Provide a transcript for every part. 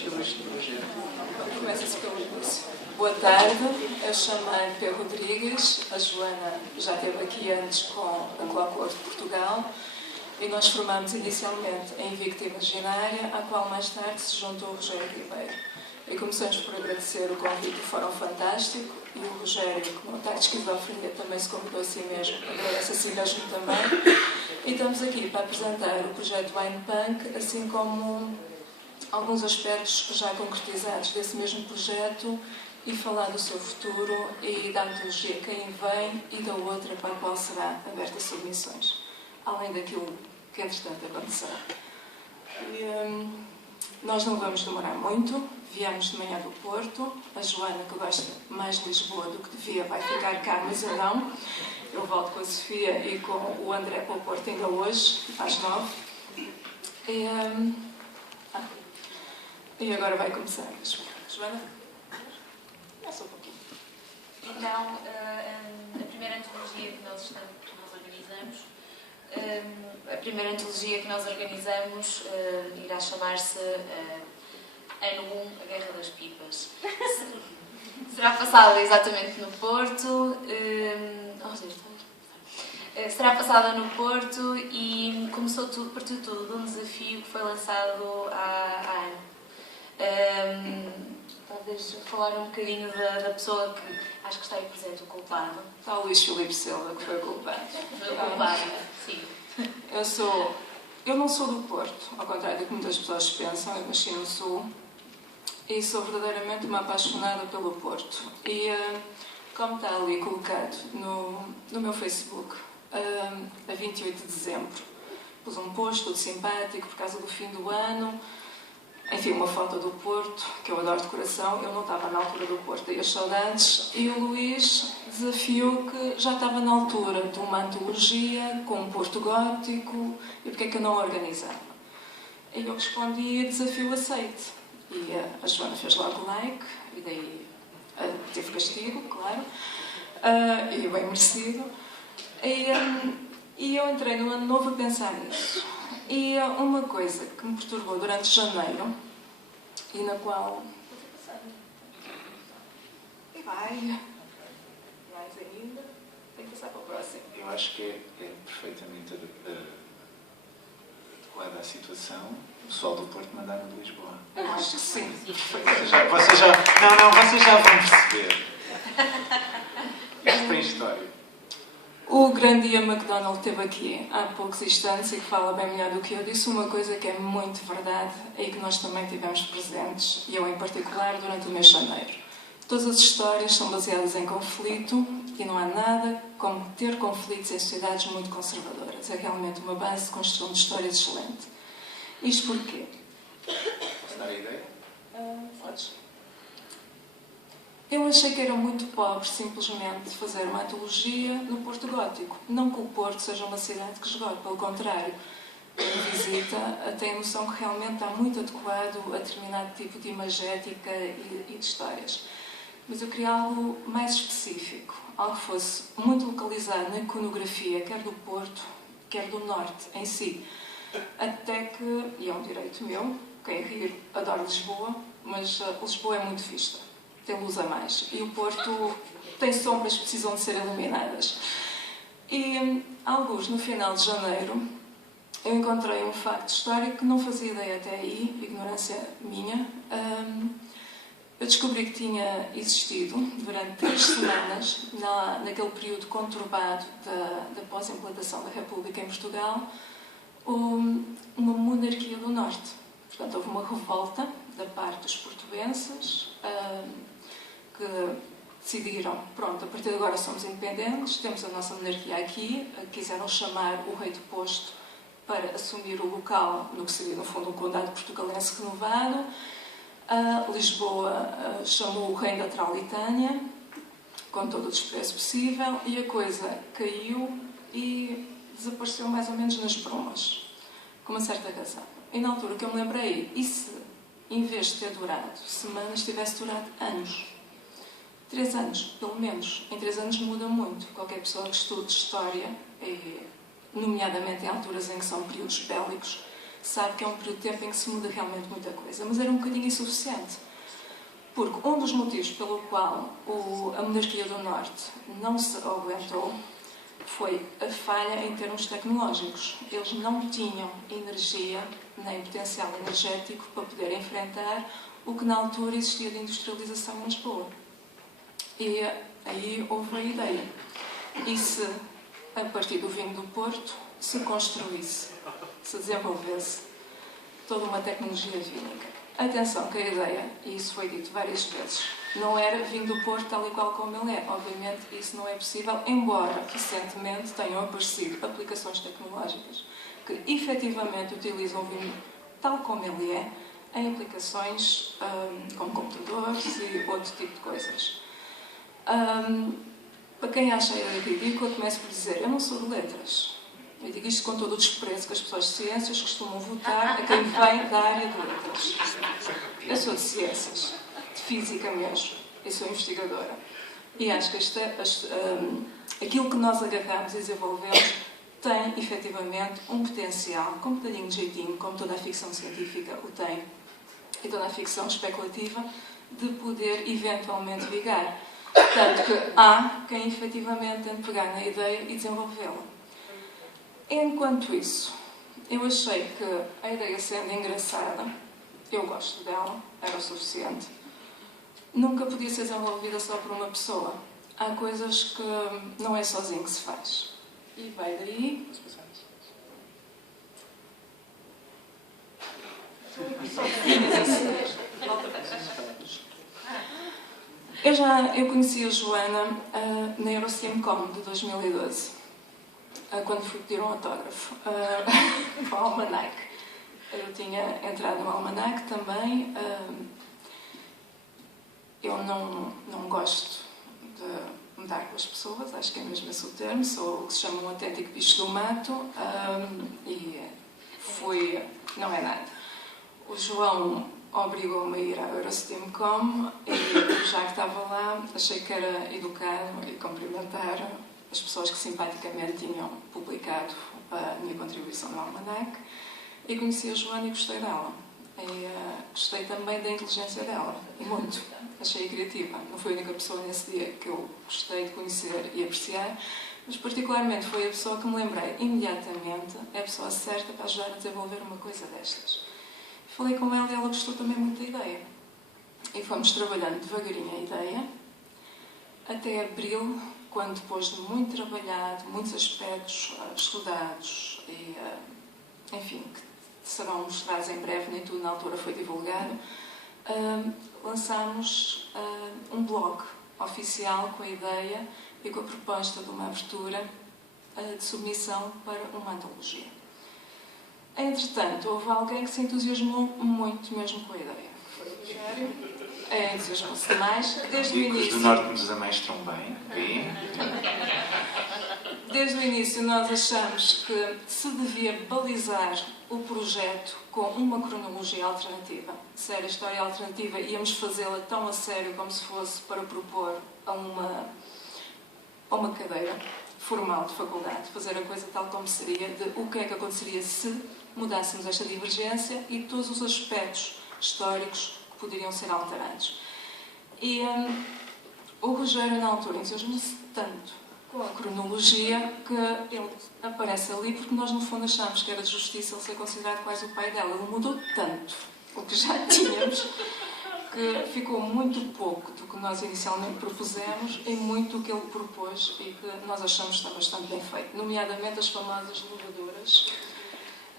sobre este projeto? Começa-se pelo início. Boa tarde, eu chamo-me P. Rodrigues, a Joana já esteve aqui antes com a Clockwork de Portugal e nós formamos inicialmente a Invicta Imaginária, à qual mais tarde se juntou o Rogério Ribeiro. E começamos por agradecer o convite do Fórum Fantástico e o Rogério, como está de esquizofrenia, também se convidou a si mesmo, agradece a si mesmo também. E estamos aqui para apresentar o projeto Wine Punk, assim como alguns aspectos já concretizados desse mesmo projeto e falar do seu futuro e da antologia Quem Vem e da outra para a qual será aberta submissões, além daquilo que entretanto acontecerá. Nós não vamos demorar muito, viemos de manhã do Porto, a Joana, que gosta mais de Lisboa do que devia, vai ficar cá, mas eu não. Eu volto com a Sofia e com o André para o Porto ainda hoje, às 9. E agora vai começar a Joana? Só um pouquinho. Então, a primeira antologia que nós organizamos, irá chamar-se Ano 1, a Guerra das Pipas. Será passada exatamente no Porto. Será passada no Porto e começou partiu tudo de um desafio que foi lançado há ano. Talvez falar um bocadinho da pessoa que acho que está aí presente, o culpado. Está o Luís Filipe Silva, que foi o culpado. Foi o culpado, sim. Eu não sou do Porto, ao contrário do que muitas pessoas pensam, eu nasci no Sul e sou verdadeiramente uma apaixonada pelo Porto. E como está ali colocado no meu Facebook, a 28 de dezembro, pus um post todo simpático por causa do fim do ano. Enfim, uma foto do Porto, que eu adoro de coração. Eu não estava na altura do Porto, daí as saudades. E o Luís desafiou que já estava na altura de uma antologia com um Porto gótico e porque é que eu não organizava. E eu respondi, desafio aceito. E a Joana fez logo like, e daí teve castigo, claro, e bem merecido. E eu entrei no ano novo a pensar nisso. E uma coisa que me perturbou durante janeiro, e na qual... E vai... Mais ainda... Tem que passar para o próximo. Eu acho que é perfeitamente adequada à situação o pessoal do Porto mandar-me de Lisboa. Eu acho que sim. Vocês já vão perceber. Isto tem história. O grande Ian MacDonald esteve aqui há poucos instantes e que fala bem melhor do que eu. Disse uma coisa que é muito verdade e que nós também tivemos presentes, e eu em particular, durante o mês de janeiro. Todas as histórias são baseadas em conflito e não há nada como ter conflitos em sociedades muito conservadoras. É realmente uma base de construção de histórias excelente. Isto porquê? Posso dar a ideia? Podes. Eu achei que era muito pobre, simplesmente, fazer uma antologia no Porto Gótico. Não que o Porto seja uma cidade que esgote, pelo contrário. Quem visita tem a noção que realmente está muito adequado a determinado tipo de imagética e de histórias. Mas eu queria algo mais específico, algo que fosse muito localizado na iconografia, quer do Porto, quer do Norte em si. Até que, e é um direito meu, quem rir adora Lisboa, mas Lisboa é muito vista. Tem luz a mais. E o Porto tem sombras que precisam de ser iluminadas. E, alguns no final de janeiro, eu encontrei um facto histórico que não fazia ideia até aí, ignorância minha. Eu descobri que tinha existido, durante 3 semanas, naquele período conturbado da pós-implantação da República em Portugal, uma monarquia do Norte. Portanto, houve uma revolta da parte dos portugueses, que decidiram, pronto, a partir de agora somos independentes, temos a nossa monarquia aqui, quiseram chamar o rei deposto para assumir o local no que seria, no fundo, um condado portugalense renovado. Lisboa chamou o rei da Trauritânia, com todo o desprezo possível, e a coisa caiu e desapareceu mais ou menos nas brumas, com uma certa razão. E na altura que eu me lembrei, e se, em vez de ter durado semanas, tivesse durado anos? 3 anos, pelo menos. Em 3 anos muda muito. Qualquer pessoa que estude história, nomeadamente em alturas em que são períodos bélicos, sabe que é um período de tempo em que se muda realmente muita coisa, mas era um bocadinho insuficiente. Porque um dos motivos pelo qual a monarquia do Norte não se aguentou foi a falha em termos tecnológicos. Eles não tinham energia nem potencial energético para poder enfrentar o que na altura existia de industrialização em Lisboa. E aí houve a ideia. E se, a partir do vinho do Porto, se construísse, se desenvolvesse toda uma tecnologia vínica. Atenção que a ideia, e isso foi dito várias vezes, não era vinho do Porto tal e qual como ele é. Obviamente isso não é possível, embora recentemente tenham aparecido aplicações tecnológicas que efetivamente utilizam o vinho tal como ele é em aplicações como computadores e outro tipo de coisas. Para quem acha a ideia ridícula, começo por dizer, eu não sou de letras. Eu digo isto com todo o desprezo que as pessoas de ciências costumam votar a quem vem da área de letras. Eu sou de ciências, de física mesmo. Eu sou investigadora. E acho que aquilo que nós agarramos e desenvolvemos tem, efetivamente, um potencial, com um bocadinho de jeitinho, como toda a ficção científica o tem, e toda a ficção especulativa, de poder, eventualmente, ligar. Tanto que há quem, efetivamente, tente pegar na ideia e desenvolvê-la. Enquanto isso, eu achei que a ideia sendo engraçada, eu gosto dela, era o suficiente, nunca podia ser desenvolvida só por uma pessoa. Há coisas que não é sozinho que se faz. E vai daí... Eu conheci a Joana na Eurocimcom de 2012. Quando fui pedir um autógrafo para o Almanac. Eu tinha entrado no Almanac também. Eu não gosto de mudar com as pessoas, acho que é mesmo esse o termo, sou o que se chama um autêntico bicho do mato e não é nada. O João obrigou-me a ir à Eurocimcom e já que estava lá, achei que era educado e cumprimentar as pessoas que simpaticamente tinham publicado a minha contribuição no Almanac, e conheci a Joana e gostei dela. E gostei também da inteligência dela, e muito. Achei-a criativa. Não foi a única pessoa nesse dia que eu gostei de conhecer e apreciar, mas particularmente foi a pessoa que me lembrei imediatamente, é a pessoa certa para ajudar a desenvolver uma coisa destas. Falei com ela e ela gostou também muito da ideia. E fomos trabalhando devagarinho a ideia, até abril, quando depois de muito trabalhado, muitos aspectos estudados e, enfim, que serão mostrados em breve, nem tudo na altura foi divulgado, lançámos um blog oficial com a ideia e com a proposta de uma abertura de submissão para uma antologia. Entretanto, houve alguém que se entusiasmou muito mesmo com a ideia. Foi o Rogério. Entusiasmou-se demais. Desde o início... Os do Norte nos amestram bem. Desde o início nós achamos que se devia balizar o projeto com uma cronologia alternativa. Se era história alternativa, íamos fazê-la tão a sério como se fosse para propor a uma cadeira formal de faculdade, fazer a coisa tal como seria, de o que é que aconteceria se mudássemos esta divergência e todos os aspectos históricos que poderiam ser alterados. E o Rogério, na altura, entusiasmou-se tanto com a cronologia que ele aparece ali, porque nós, no fundo, achámos que era de justiça ele ser considerado quase o pai dela. Ele mudou tanto o que já tínhamos que ficou muito pouco do que nós inicialmente propusemos e muito do que ele propôs e que nós achamos que está bastante bem feito, nomeadamente as famosas levaduras,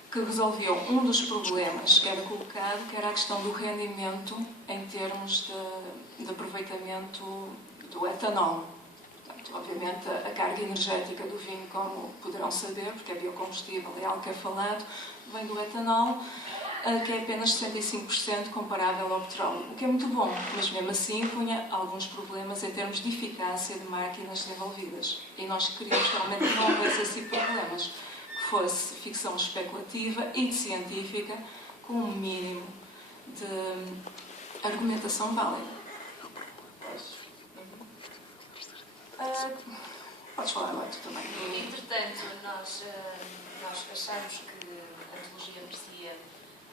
que resolviam um dos problemas que era colocado, que era a questão do rendimento em termos de aproveitamento do etanol. Portanto, obviamente, a carga energética do vinho, como poderão saber, porque é biocombustível, é algo que é falado, vem do etanol, que é apenas 65% comparável ao petróleo, o que é muito bom, mas mesmo assim punha alguns problemas em termos de eficácia de máquinas desenvolvidas. E nós queríamos realmente que não houvesse assim problemas, que fosse ficção especulativa e científica, com um mínimo de argumentação válida. Podes falar agora tu também. Entretanto, nós achamos que a antologia merecia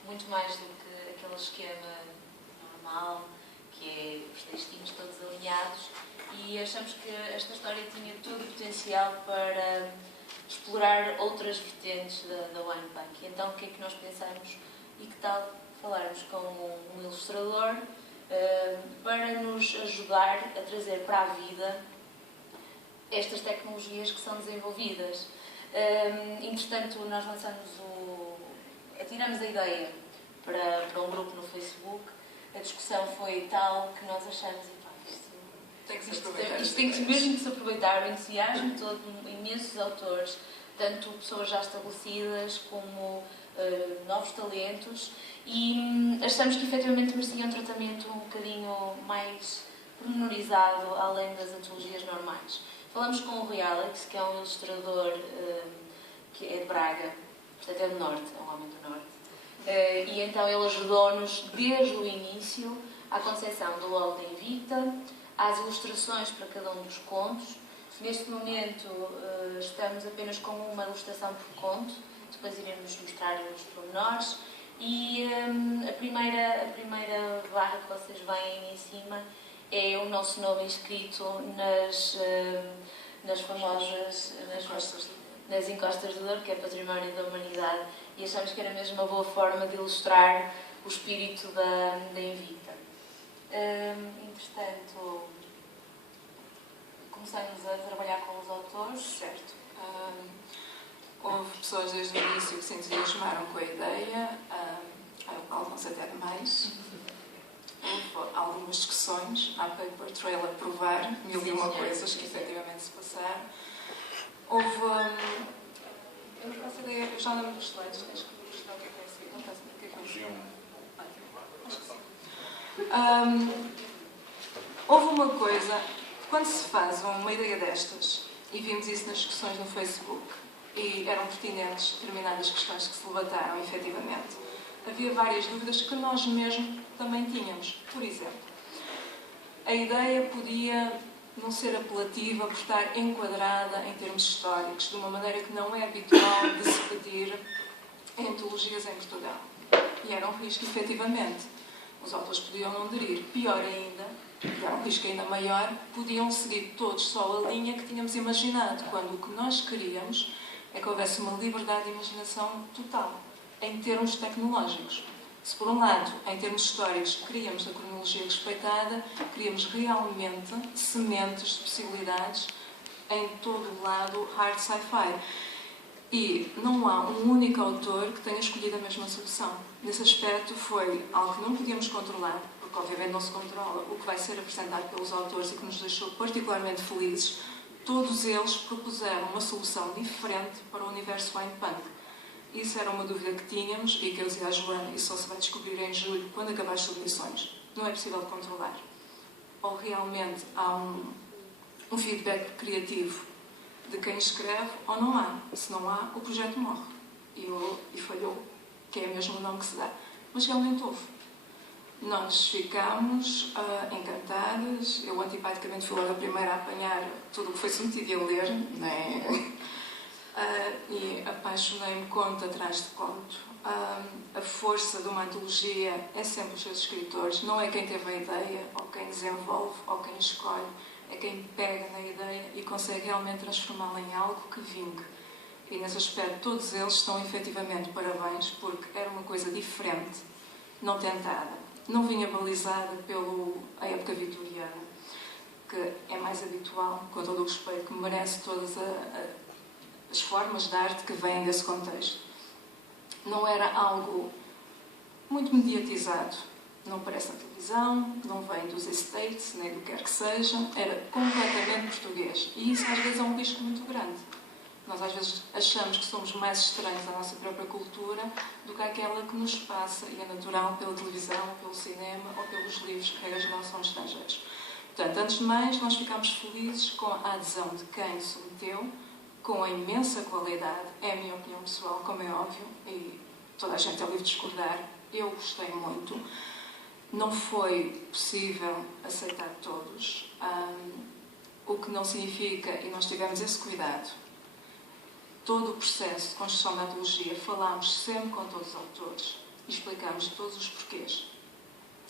muito mais do que aquele esquema normal, que é os textinhos todos alinhados, e achamos que esta história tinha todo o potencial para explorar outras vertentes da wine punk. Então o que é que nós pensamos? E que tal falarmos com um ilustrador para nos ajudar a trazer para a vida estas tecnologias que são desenvolvidas. Entretanto, nós atiramos a ideia para um grupo no Facebook. A discussão foi tal que nós achamos isto tem que mesmo que se aproveitar, o entusiasmo todo, imensos autores, tanto pessoas já estabelecidas como novos talentos, e achamos que efetivamente merecia um tratamento um bocadinho mais pormenorizado, além das antologias normais. Falamos com o Rui Alex, que é um ilustrador que é de Braga, portanto é do Norte, é um homem do Norte, e então ele ajudou-nos desde o início à concepção do Ode Invicta, às ilustrações para cada um dos contos. Neste momento estamos apenas com uma ilustração por conto, depois iremos mostrar os pormenores, e a primeira barra que vocês veem em cima é o nosso nome escrito nas famosas nas encostas do Douro, que é Património da Humanidade, e achamos que era mesmo uma boa forma de ilustrar o espírito da Invicta. Entretanto, começamos a trabalhar com os autores. Certo. Houve pessoas desde o início que se entusiasmaram com a ideia, alguns até demais. Houve algumas discussões, há paper trail a provar, mil e uma coisas que efetivamente se passaram. Houve. Eu não faço ideia, eu já não lembro dos slides, tens que mostrar o que é que é a seguir. Não faço o que é que é acho que sim. Houve uma coisa, quando se faz uma ideia destas, e vimos isso nas discussões no Facebook, e eram pertinentes determinadas questões que se levantaram, efetivamente, havia várias dúvidas que nós mesmos também tínhamos. Por exemplo, a ideia podia não ser apelativa por estar enquadrada em termos históricos, de uma maneira que não é habitual de se pedir em antologias em Portugal. E era um risco, efetivamente. Os autores podiam não aderir. Pior ainda, e era um risco ainda maior, podiam seguir todos só a linha que tínhamos imaginado, quando o que nós queríamos é que houvesse uma liberdade de imaginação total, em termos tecnológicos. Se, por um lado, em termos históricos, queríamos a cronologia respeitada, queríamos realmente sementes de possibilidades em todo o lado hard sci-fi. E não há um único autor que tenha escolhido a mesma solução. Nesse aspecto foi algo que não podíamos controlar, porque obviamente não se controla o que vai ser apresentado pelos autores e que nos deixou particularmente felizes. Todos eles propuseram uma solução diferente para o universo wine punk. Isso era uma dúvida que tínhamos e que eu dizia à Joana, isso só se vai descobrir em julho, quando acabar as submissões. Não é possível controlar. Ou realmente há um feedback criativo de quem escreve, ou não há. Se não há, o projeto morre. E falhou, que é mesmo o nome que se dá. Mas realmente houve. Nós ficámos encantadas. Eu antipaticamente fui logo a primeira a apanhar tudo o que foi submetido e a ler, né? E apaixonei-me conto atrás de conto. A força de uma antologia é sempre os seus escritores, não é quem teve a ideia, ou quem desenvolve, ou quem escolhe, é quem pega na ideia e consegue realmente transformá-la em algo que vingue. E nesse aspecto todos eles estão efetivamente parabéns, porque era uma coisa diferente, não tentada, não vinha balizada pela época vitoriana, que é mais habitual, com todo o respeito, que merece todas as formas de arte que vêm desse contexto. Não era algo muito mediatizado, não aparece na televisão, não vem dos estates, nem do que quer que seja, era completamente português. E isso às vezes é um risco muito grande. Nós às vezes achamos que somos mais estranhos à nossa própria cultura do que aquela que nos passa, e é natural, pela televisão, pelo cinema ou pelos livros que regra não são estrangeiros. Portanto, antes de mais, nós ficámos felizes com a adesão de quem submeteu, com a imensa qualidade, é a minha opinião pessoal, como é óbvio, e toda a gente é livre de discordar, eu gostei muito. Não foi possível aceitar todos, o que não significa, e nós tivemos esse cuidado, todo o processo de construção da antologia, falámos sempre com todos os autores e explicámos todos os porquês.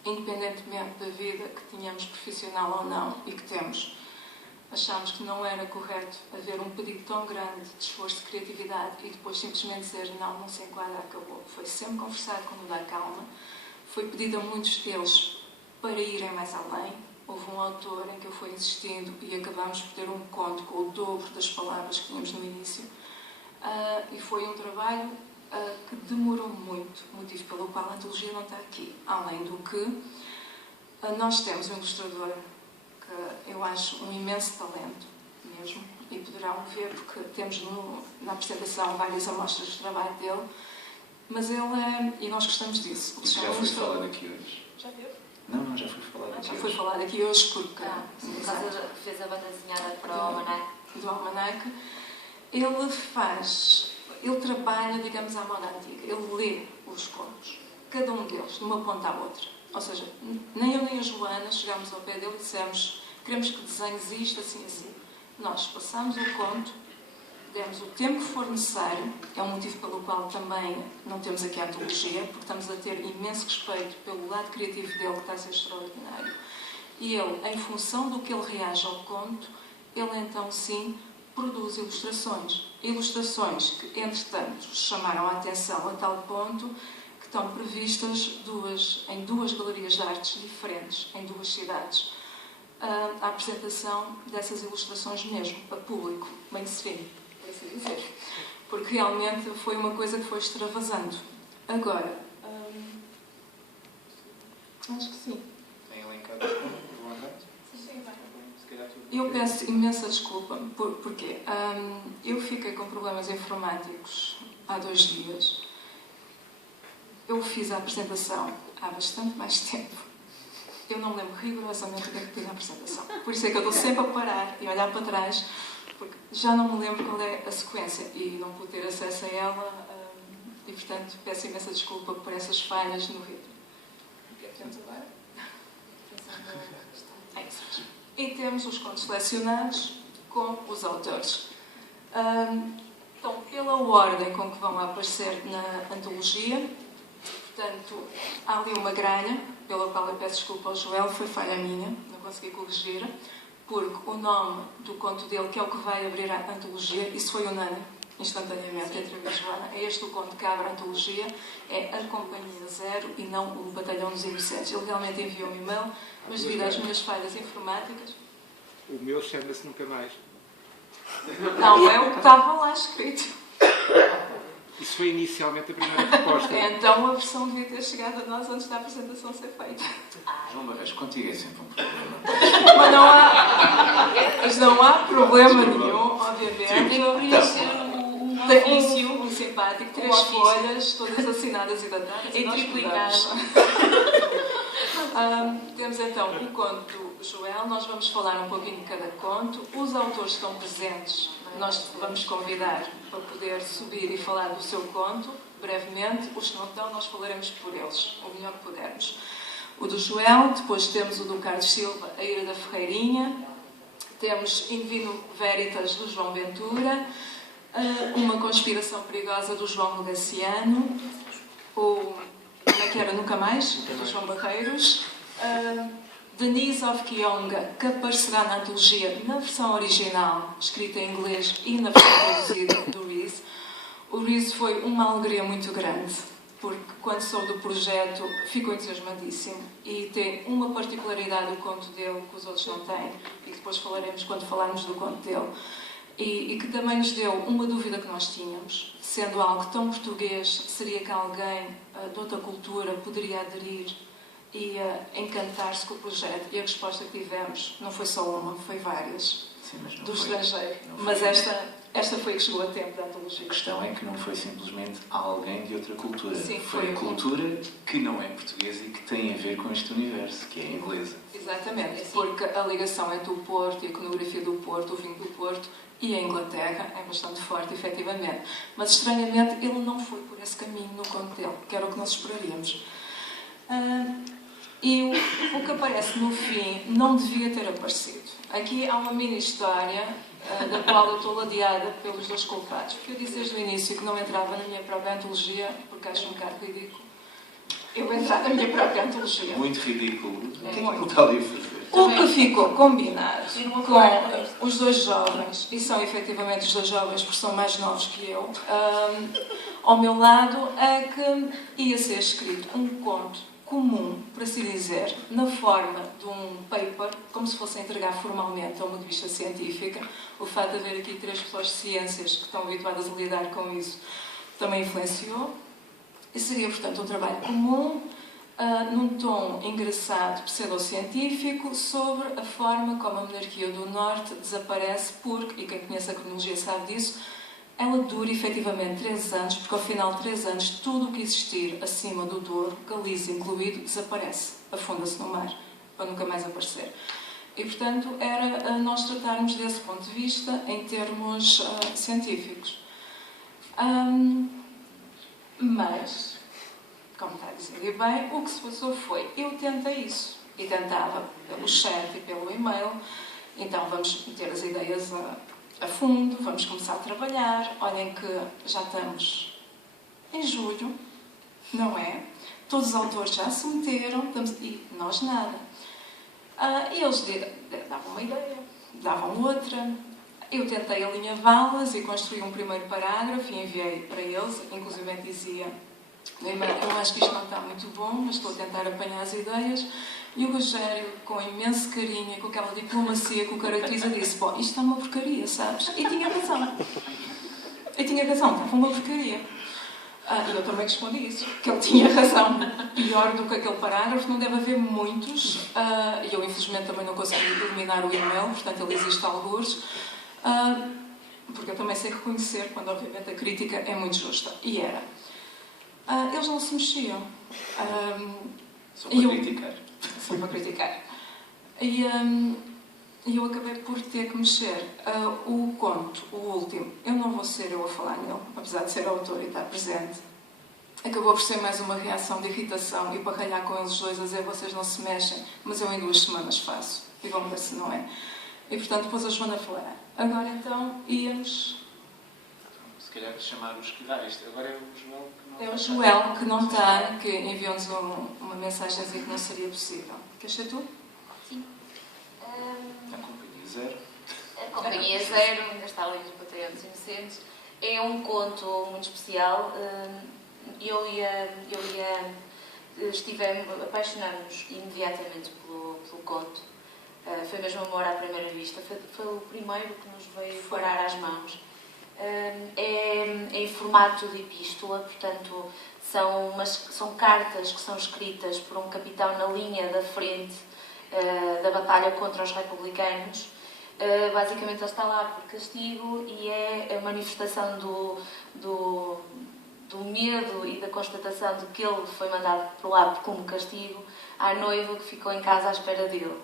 Independentemente da vida que tínhamos profissional ou não e que temos, achámos que não era correto haver um pedido tão grande de esforço de criatividade e depois simplesmente dizer não se enquadra, acabou. Foi sempre conversado com o da calma, foi pedido a muitos deles para irem mais além. Houve um autor em que eu fui insistindo e acabámos por ter um conto com o dobro das palavras que tínhamos no início. E foi um trabalho que demorou muito, motivo pelo qual a antologia não está aqui. Além do que, nós temos um ilustrador que eu acho um imenso talento mesmo, e poderão ver porque temos na apresentação várias amostras de trabalho dele, mas ele é, e nós gostamos disso. Já foi falado aqui hoje. Já viu? Não, já foi falado aqui Já hoje. foi falado aqui hoje porque... Por causa que fez a banda desenhada para o Almanac. Do Almanac. Ele trabalha, digamos, à moda antiga. Ele lê os contos, cada um deles, de uma ponta à outra. Ou seja, nem eu nem a Joana chegámos ao pé dele e dissemos queremos que desenhes isto, assim, assim. Nós passamos o conto, demos o tempo que for necessário, é um motivo pelo qual também não temos aqui a antologia, porque estamos a ter imenso respeito pelo lado criativo dele, que está a ser extraordinário. E ele, em função do que ele reage ao conto, ele então sim produz ilustrações. Ilustrações que, entretanto, chamaram a atenção a tal ponto que estão previstas em duas galerias de artes diferentes, em duas cidades. A apresentação dessas ilustrações mesmo, a público, mainstream, por assim dizer. Porque realmente foi uma coisa que foi extravasando. Agora, acho que sim. Tem elencado o andante? Sim, vai. Se calhar tudo. Eu peço imensa desculpa, porque eu fiquei com problemas informáticos há 2 dias. Eu fiz a apresentação há bastante mais tempo. Eu não me lembro rigorosamente o que é que fiz na apresentação. Por isso é que eu estou sempre a parar e a olhar para trás, porque já não me lembro qual é a sequência e não pude ter acesso a ela e, portanto, peço imensa desculpa por essas falhas no ritmo. O que é que temos agora? É isso mesmo. E temos os contos selecionados com os autores. Então, pela ordem com que vão aparecer na antologia, portanto, há ali uma gralha, pela qual eu peço desculpa ao Joel, foi falha minha, não consegui corrigir, porque o nome do conto dele, que é o que vai abrir a antologia, isso foi unânime, instantaneamente, entre eu e a Joana, é este o conto que abre a antologia, é A Companhia Zero e não o Batalhão dos Inocentes. Ele realmente enviou-me e-mail, mas devido às minhas falhas informáticas... O meu chama-se Nunca Mais. Não, é o que estava lá escrito. Isso foi inicialmente a primeira proposta. Então a versão devia ter chegado a nós antes da apresentação ser feita. João Barreiros, contigo é sempre um problema. Mas não há problema nenhum, obviamente. Tem que preencher um Tem ofício. um simpático, 3 ofício. folhas, todas assinadas e datadas. Em nós triplicado. Temos então o conto do Joel, nós vamos falar um pouquinho de cada conto. Os autores estão presentes, nós vamos convidar para poder subir e falar do seu conto, brevemente. Os que não estão, nós falaremos por eles, o melhor que pudermos. O do Joel, depois temos o do Carlos Silva, A Ira da Ferreirinha, temos In Vino Veritas, do João Ventura, Uma Conspiração Perigosa, do João Legaciano, como é que era? Nunca Mais, do João Barreiros, Denise of Kionga, que aparecerá na antologia na versão original, escrita em inglês, e na versão traduzida do Reese. O Reese foi uma alegria muito grande, porque quando soube do projeto ficou entusiasmadíssimo e tem uma particularidade o conto dele que os outros não têm, e que depois falaremos quando falarmos do conto dele, e que também nos deu uma dúvida que nós tínhamos, sendo algo tão português, seria que alguém de outra cultura poderia aderir e encantar-se com o projeto? E a resposta que tivemos não foi só uma, foi várias. Sim, mas não do foi, estrangeiro. não foi. Mas esta foi que chegou a tempo da antologia. A questão é que não foi simplesmente alguém de outra cultura. Sim, foi a cultura que não é portuguesa e que tem a ver com este universo, que é inglesa. Exatamente, porque a ligação entre o Porto, a iconografia do Porto, o vinho do Porto e a Inglaterra é bastante forte, efetivamente. Mas, estranhamente, ele não foi por esse caminho no conto dele, que era o que nós esperaríamos. E o que aparece no fim não devia ter aparecido. Aqui há uma mini história da qual eu estou ladeada pelos dois culpados. Porque eu disse desde o início que não entrava na minha própria antologia, porque acho um bocado ridículo eu entrar na minha própria antologia. Muito ridículo. O que é que muito. ele está ali a fazer? O que ficou combinado com os dois jovens, e são efetivamente os dois jovens porque são mais novos que eu, ao meu lado, é que ia ser escrito um conto comum, por assim dizer, na forma de um paper, como se fosse entregar formalmente a uma revista científica. O facto de haver aqui 3 pessoas de ciências que estão habituadas a lidar com isso também influenciou. E seria, portanto, um trabalho comum, num tom engraçado, pseudocientífico, sobre a forma como a monarquia do Norte desaparece porque, e quem conhece a cronologia sabe disso, ela dura efetivamente 3 anos, porque ao final de 3 anos tudo o que existir acima do Douro, Galiza incluído, desaparece, afunda-se no mar, para nunca mais aparecer. E, portanto, era nós tratarmos desse ponto de vista em termos científicos. Mas, como está a dizer e bem, o que se passou foi, eu tentei isso, e tentava pelo chat e pelo e-mail, então vamos meter as ideias a fundo, vamos começar a trabalhar, olhem que já estamos em julho, não é? Todos os autores já se meteram, e nós nada. E eles davam uma ideia, davam outra. Eu tentei alinhavá-las e construí um primeiro parágrafo e enviei para eles, inclusive dizia no e-mail, eu acho que isto não está muito bom, mas estou a tentar apanhar as ideias. E o Rogério, com imenso carinho e com aquela diplomacia que o caracteriza, disse, bom, isto está uma porcaria, sabes? E tinha razão. Estava uma porcaria. E eu também respondi isso, que ele tinha razão. Pior do que aquele parágrafo, não deve haver muitos. E eu, infelizmente, também não consegui eliminar o e-mail, portanto, ele existe algures. Porque eu também sei reconhecer quando, obviamente, a crítica é muito justa. E era. Eles não se mexiam. Só para criticar. Só para criticar. E eu acabei por ter que mexer. O conto, o último, eu não vou ser eu a falar nele, apesar de ser autor e estar presente. Acabou por ser mais uma reação de irritação e para ralhar com eles dois a dizer vocês não se mexem, mas eu em 2 semanas faço. E vamos ver se não é. E portanto depois a Joana falará. Agora então íamos... Se calhar chamar os que dá isto. Agora é o Joel que não... É o Joel que não está, que enviou-nos uma mensagem a dizer que não seria possível. Queres ser tu? Sim. A Companhia Zero. A Companhia Zero, ainda está ali nos Batalhões Inocentes. É um conto muito especial. Apaixonamos imediatamente pelo conto. Foi mesmo amor à primeira vista. Foi o primeiro que nos veio parar às mãos. É em formato de epístola, portanto, são cartas que são escritas por um capitão na linha da frente da batalha contra os republicanos. Basicamente, ele está lá por castigo e é a manifestação do medo e da constatação de que ele foi mandado por lá como castigo à noiva que ficou em casa à espera dele.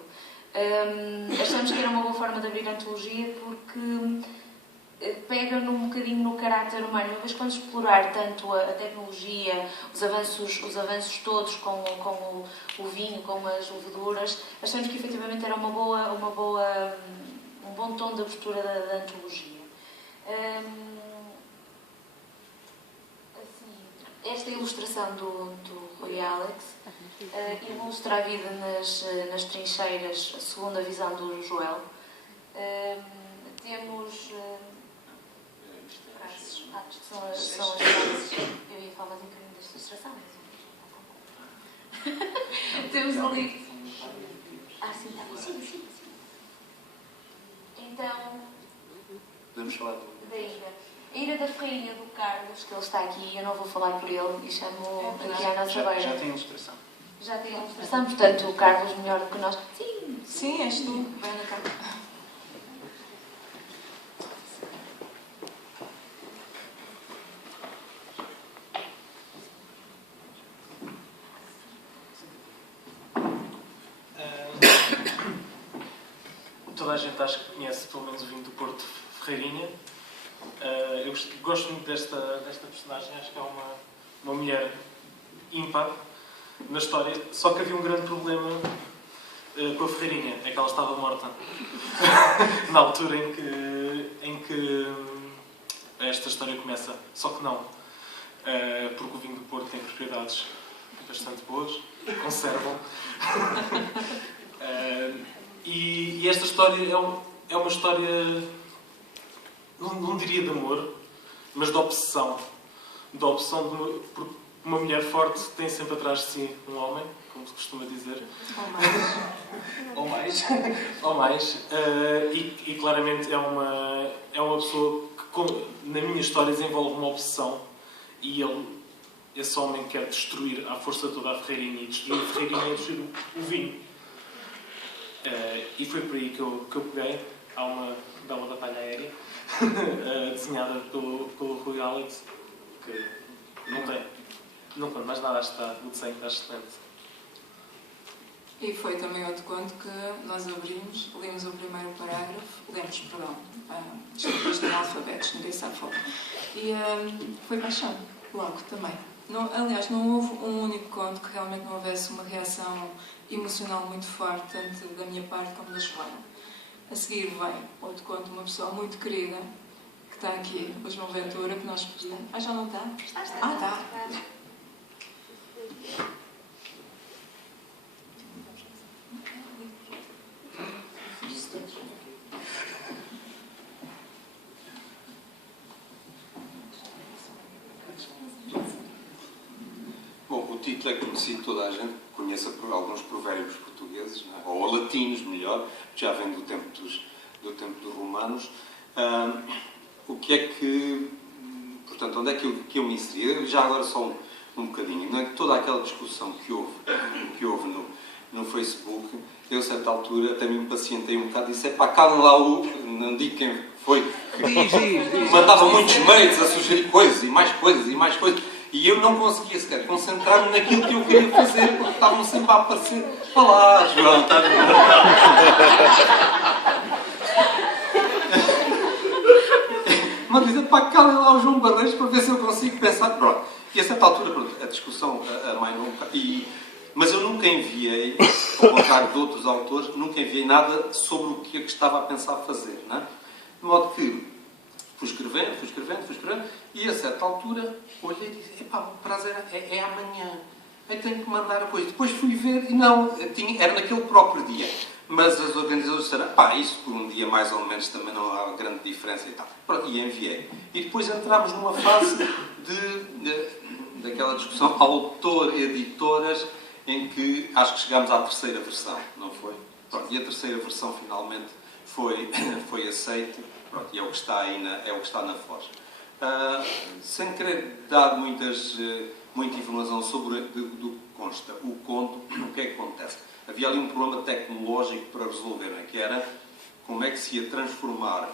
Achamos que era uma boa forma de abrir a antologia porque pega um bocadinho no caráter humano. Uma vez que vamos explorar tanto a tecnologia, os avanços todos com o vinho, com as leveduras, achamos que efetivamente era um bom tom de abertura da antologia. Esta ilustração do Rui Alex ilustra a vida nas trincheiras, segundo a visão do Joel. Temos frases, que são as frases. Eu ia falar um bocadinho desta ilustração, mas temos ali. Sim, está bom. Sim. Então. Podemos falar da ira. A ira da rainha do Carlos, que ele está aqui, eu não vou falar por ele e chamo aqui à nossa beira. Já tem ilustração. Já tem ilustração, portanto, o Carlos melhor do que nós. Sim, és tu. Vai na cara. Toda a gente acho que conhece pelo menos o vinho do Porto Ferreirinha. Eu gosto muito desta personagem, acho que é uma mulher ímpar na história, só que havia um grande problema com a Ferreirinha, é que ela estava morta. Na altura em que esta história começa. Só que não. Porque o vinho do Porto tem propriedades bastante boas, conservam. E esta história é uma história, não diria de amor, mas de obsessão. De obsessão porque uma mulher forte tem sempre atrás de si um homem, como se costuma dizer. Ou mais. Ou mais. E claramente é uma pessoa que, na minha história, desenvolve uma obsessão. E esse homem quer destruir à força toda a Ferreirinha. E destruir a Ferreirinha é destruir o vinho. E foi por aí que eu peguei. Há uma bela batalha aérea desenhada pelo Rui Alex, que não conto mais nada, acho que está, o desenho está excelente. E foi também outro conto que nós abrimos, lemos o primeiro parágrafo, isto é alfabetos, ninguém sabe falar. E foi paixão, logo também. Aliás, não houve um único conto que realmente não houvesse uma reação emocional muito forte, tanto da minha parte como da Joana. A seguir vem outro conto de uma pessoa muito querida, que está aqui, o João Ventura, que nós pedimos. Já não está? Está. Bom, o título é conhecido, toda a gente conhece alguns provérbios portugueses, não é? Ou latinos, melhor, já vem do tempo dos romanos. O que é que... Portanto, onde é que eu me inseri? Já agora só um bocadinho. Não é que toda aquela discussão que houve no Facebook, eu a certa altura até me impacientei um bocado e disse, calma lá, não digo quem foi, que mandava muitos mails a sugerir coisas e mais coisas e mais coisas. E eu não conseguia sequer concentrar-me naquilo que eu queria fazer, porque estavam sempre a aparecer. Olá, João, estás bem? Mas dizer, calem lá o João Barreiros para ver se eu consigo pensar. Pronto. E a certa altura, pronto, a discussão amainou um bocado. Mas eu nunca enviei, ao contrário de outros autores, nunca enviei nada sobre o que estava a pensar fazer, não é? De modo que fui escrevendo, e a certa altura olhei e disse, o prazo é amanhã, eu tenho que mandar a coisa. Depois fui ver e não, era naquele próprio dia. Mas as organizadoras disseram, isso por um dia mais ou menos também não há grande diferença e tal. Pronto, e enviei. E depois entramos numa fase daquela discussão autor-editoras, em que acho que chegámos à terceira versão, não foi? Pronto, e a terceira versão finalmente foi aceita. Pronto, e é o que está aí na Foz. Sem querer dar muita informação sobre do que consta o conto, o que é que acontece? Havia ali um problema tecnológico para resolver, né? Que era como é que se ia transformar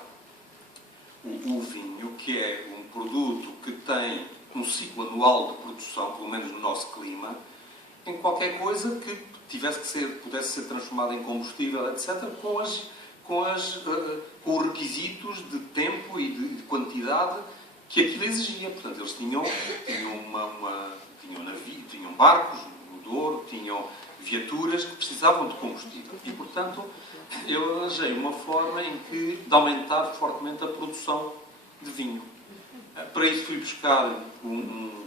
o vinho, que é um produto que tem um ciclo anual de produção, pelo menos no nosso clima, em qualquer coisa que pudesse ser transformada em combustível, etc., com os requisitos de tempo e de quantidade que aquilo exigia. Portanto, eles tinham navios, tinham barcos no Douro, tinham viaturas que precisavam de combustível. E, portanto, eu arranjei uma forma de aumentar fortemente a produção de vinho. Para isso fui buscar um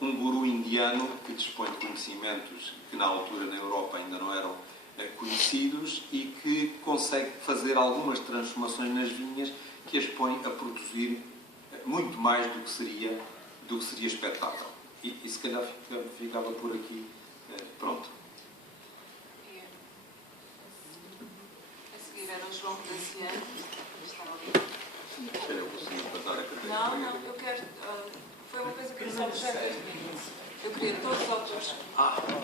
guru indiano que dispõe de conhecimentos que na altura na Europa ainda não eram conhecidos e que consegue fazer algumas transformações nas vinhas que as põe a produzir muito mais do que seria expectável. E se calhar ficava por aqui. Pronto. A seguir era o João Pedaciano. Não, eu quero... foi uma coisa que eu não sei. Eu queria todos os autores. Ok.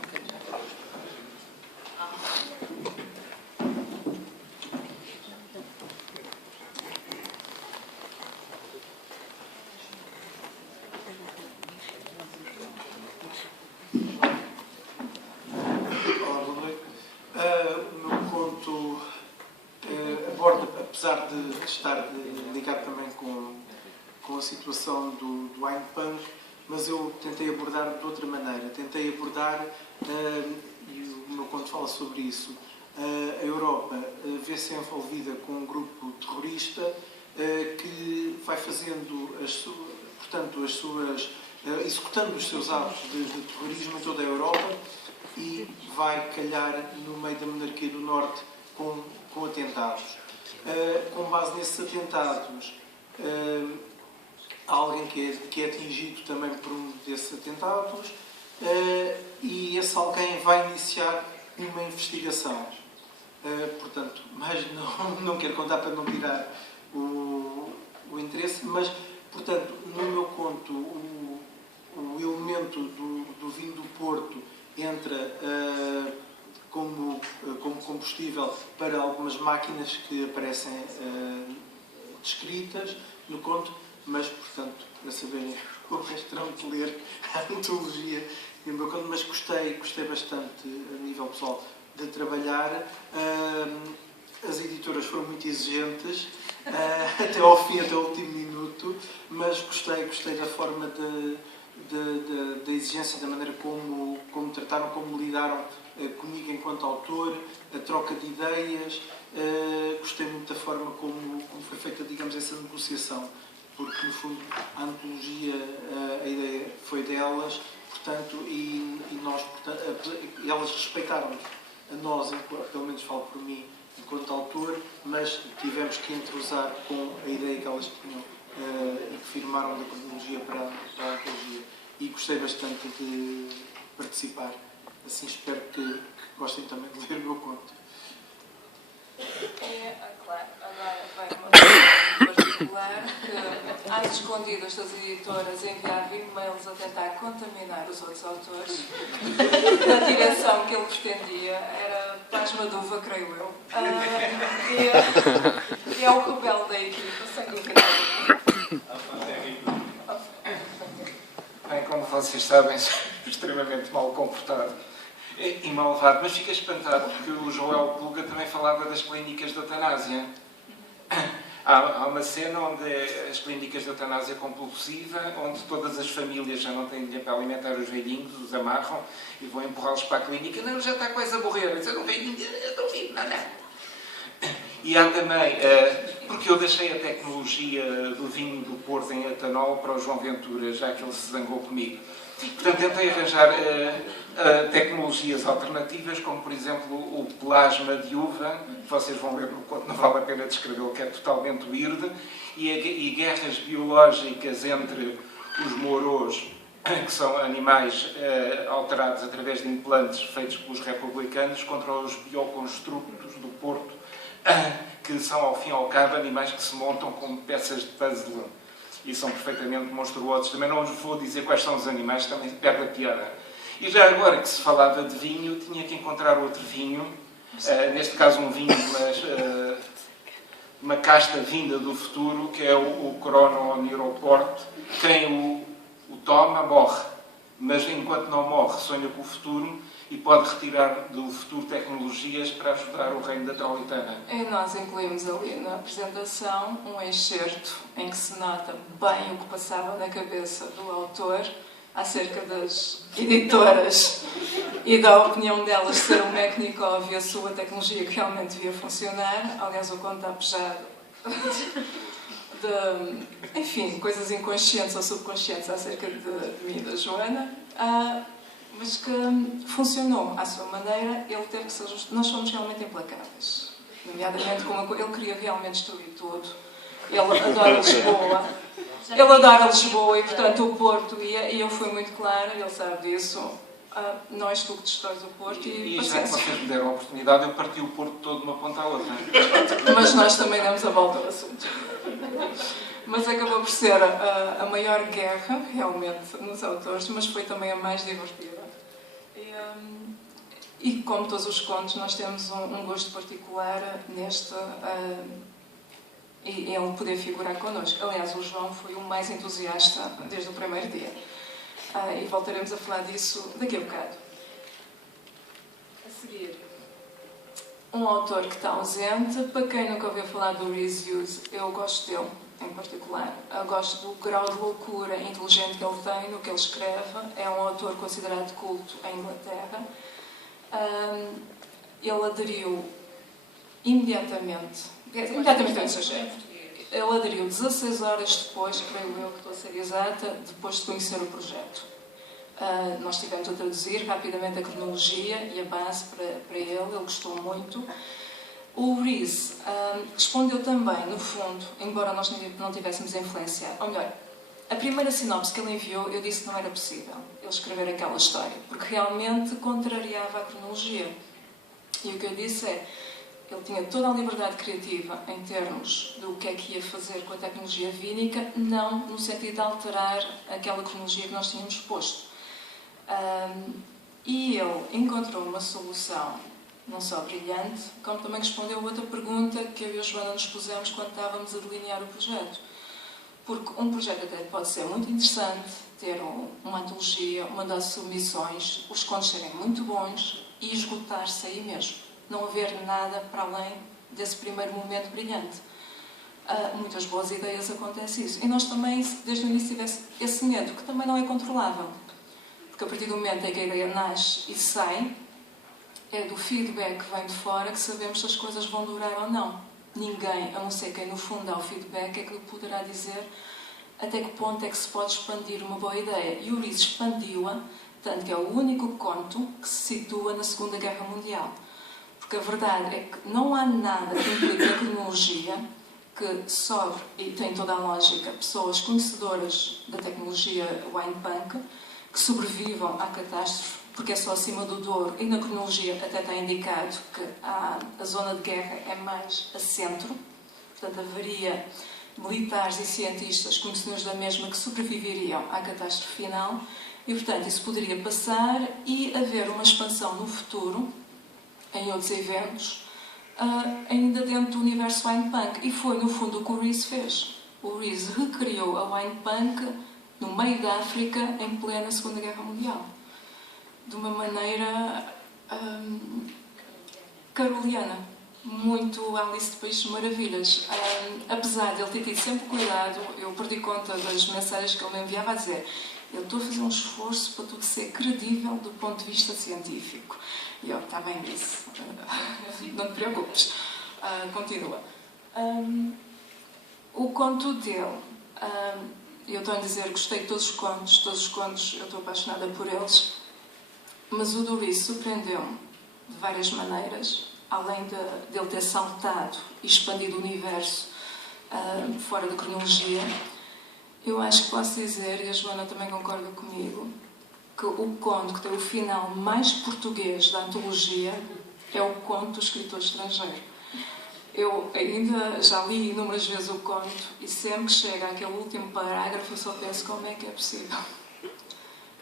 Olá, boa noite. O meu conto aborda, apesar de estar ligado também com a situação do wine punk, mas eu tentei abordar de outra maneira. Tentei abordar, e o meu conto fala sobre isso, a Europa vê-se envolvida com um grupo terrorista que vai fazendo executando os seus atos de terrorismo em toda a Europa e vai calhar no meio da monarquia do Norte com atentados. Com base nesses atentados, há alguém que é atingido também por um desses atentados e esse alguém vai iniciar uma investigação. Portanto, mas não quero contar para não tirar o interesse, mas, portanto, no meu conto, o elemento do vinho do Porto entra como combustível para algumas máquinas que aparecem descritas no conto, mas, portanto, para saberem, o resto terão de ler a antologia e o meu conto, mas gostei bastante a nível pessoal de trabalhar. As editoras foram muito exigentes até ao fim, até ao último minuto, mas gostei da forma da exigência, da maneira como trataram, como lidaram comigo enquanto autor, a troca de ideias. Gostei muito da forma como foi feita, digamos, essa negociação, porque no fundo a antologia, a ideia foi delas, portanto, e nós, portanto, elas respeitaram-nos, a nós, pelo menos falo por mim, enquanto autor, mas tivemos que entrosar com a ideia que elas tinham e que firmaram da cronologia para a antologia. E gostei bastante de participar. Assim, espero que gostem também de ler o meu conto. Claro, agora vai uma coisa particular que, às escondidas das editoras, enviava e-mails a tentar contaminar os outros autores na direção que ele pretendia. Era pasmaduva, creio eu. E é o rebelde da equipa, sem dúvida. Bem, como vocês sabem, sou extremamente mal comportado e mal levado, mas fico espantado porque o Joel Pulga também falava das clínicas de eutanásia. Há uma cena onde as clínicas de eutanásia compulsiva, onde todas as famílias já não têm dinheiro para alimentar os velhinhos, os amarram e vão empurrá-los para a clínica. Não, já está quase a morrer. Eu não vejo ninguém, eu não vi nada. E há também, porque eu deixei a tecnologia do vinho do Porto em etanol para o João Ventura, já que ele se zangou comigo. Portanto, tentei arranjar tecnologias alternativas, como por exemplo o plasma de uva, que vocês vão ler no conto, não vale a pena descrevê-lo, que é totalmente weird, e guerras biológicas entre os moros, que são animais alterados através de implantes feitos pelos republicanos, contra os bioconstructos do Porto, que são, ao fim e ao cabo, animais que se montam como peças de puzzle e são perfeitamente monstruosos. Também não vos vou dizer quais são os animais, também perde a piada. E já agora que se falava de vinho, tinha que encontrar outro vinho, neste caso um vinho, mas uma casta vinda do futuro, que é o Crono Neuroport. Quem o toma morre, mas enquanto não morre sonha com o futuro e pode retirar do futuro tecnologias para ajudar o reino da Trolitana. E nós incluímos ali na apresentação um excerto em que se nota bem o que passava na cabeça do autor acerca das editoras e da opinião delas ser um Mechnikov e a sua tecnologia que realmente devia funcionar. Aliás, o conto está pejado de, enfim, coisas inconscientes ou subconscientes acerca de mim e da Joana. Mas que funcionou à sua maneira. Ele teve que ser justo. Nós somos realmente implacáveis, nomeadamente como ele queria realmente destruir tudo. Ele adora Lisboa, e portanto o Porto, e eu fui muito clara, ele sabe disso. Não és tu que destróis o Porto e já que vocês me deram a oportunidade, eu parti o Porto todo de uma ponta à outra. Mas nós também demos a volta ao assunto. Mas acabou por ser a maior guerra, realmente, nos autores, mas foi também a mais divertida. E como todos os contos, nós temos um gosto particular neste, e ele poder figurar connosco. Aliás, o João foi o mais entusiasta desde o primeiro dia. E voltaremos a falar disso daqui a bocado. A seguir, um autor que está ausente. Para quem nunca ouviu falar do Rhys Hughes, eu gosto dele em particular. Eu gosto do grau de loucura inteligente que ele tem no que ele escreve. É um autor considerado culto em Inglaterra. ele aderiu imediatamente, ou seja, ele aderiu 16 horas depois, creio eu que estou a ser exata, depois de conhecer o projeto. Nós tivemos a traduzir rapidamente a cronologia e a base para ele, ele gostou muito. O Rees respondeu também, no fundo, embora nós não tivéssemos influência, ou melhor, a primeira sinopse que ele enviou, eu disse que não era possível ele escrever aquela história, porque realmente contrariava a cronologia. E o que eu disse é, ele tinha toda a liberdade criativa em termos do que é que ia fazer com a tecnologia vínica, não no sentido de alterar aquela cronologia que nós tínhamos posto. E ele encontrou uma solução não só brilhante, como também respondeu a outra pergunta que eu e a Joana nos pusemos quando estávamos a delinear o projeto. Porque um projeto até pode ser muito interessante, ter uma antologia, uma das submissões, os contos serem muito bons e esgotar-se aí mesmo. Não haver nada para além desse primeiro momento brilhante. Muitas boas ideias acontece isso. E nós também, desde o início, tivemos esse medo, que também não é controlável. Porque a partir do momento em que a ideia nasce e sai, é do feedback que vem de fora que sabemos se as coisas vão durar ou não. Ninguém, a não ser quem no fundo dá o feedback, é que lhe poderá dizer até que ponto é que se pode expandir uma boa ideia. E o Rees expandiu-a, tanto que é o único conto que se situa na Segunda Guerra Mundial. Porque a verdade é que não há nada que implique a cronologia que sobre, e tem toda a lógica, pessoas conhecedoras da tecnologia winepunk que sobrevivam à catástrofe, porque é só acima do Douro, e na cronologia até está indicado que a zona de guerra é mais a centro, portanto haveria militares e cientistas conhecedores da mesma que sobreviveriam à catástrofe final, e portanto isso poderia passar e haver uma expansão no futuro, em outros eventos, ainda dentro do universo winepunk. E foi no fundo o que o Rees fez. O Rees recriou a winepunk no meio da África em plena Segunda Guerra Mundial. De uma maneira caroliana, muito Alice de Países de Maravilhas. Apesar de ele ter tido sempre cuidado, eu perdi conta das mensagens que ele me enviava a dizer: eu estou a fazer um esforço para tudo ser credível do ponto de vista científico. E eu, está bem disso, não te preocupes. Continua. O conto dele, eu estou a dizer, gostei de todos os contos, eu estou apaixonada por eles, mas o do Rees surpreendeu-me de várias maneiras, além de ele ter saltado e expandido o universo fora da cronologia. Eu acho que posso dizer, e a Joana também concorda comigo, que o conto que tem o final mais português da antologia é o conto do escritor estrangeiro. Eu ainda já li inúmeras vezes o conto e sempre que chega àquele último parágrafo eu só penso como é que é possível.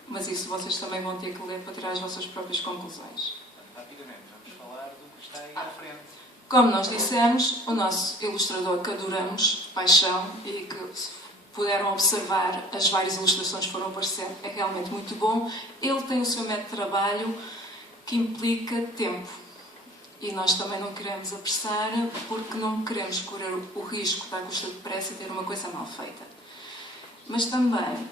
Mas isso vocês também vão ter que ler para tirar as vossas próprias conclusões. Rapidamente, vamos falar do que está aí à frente. Como nós dissemos, o nosso ilustrador que adoramos, de paixão, e que puderam observar, as várias ilustrações que foram aparecendo, é realmente muito bom. Ele tem o seu método de trabalho que implica tempo. E nós também não queremos apressar, porque não queremos correr o risco de, à custa de pressa, ter uma coisa mal feita. Mas também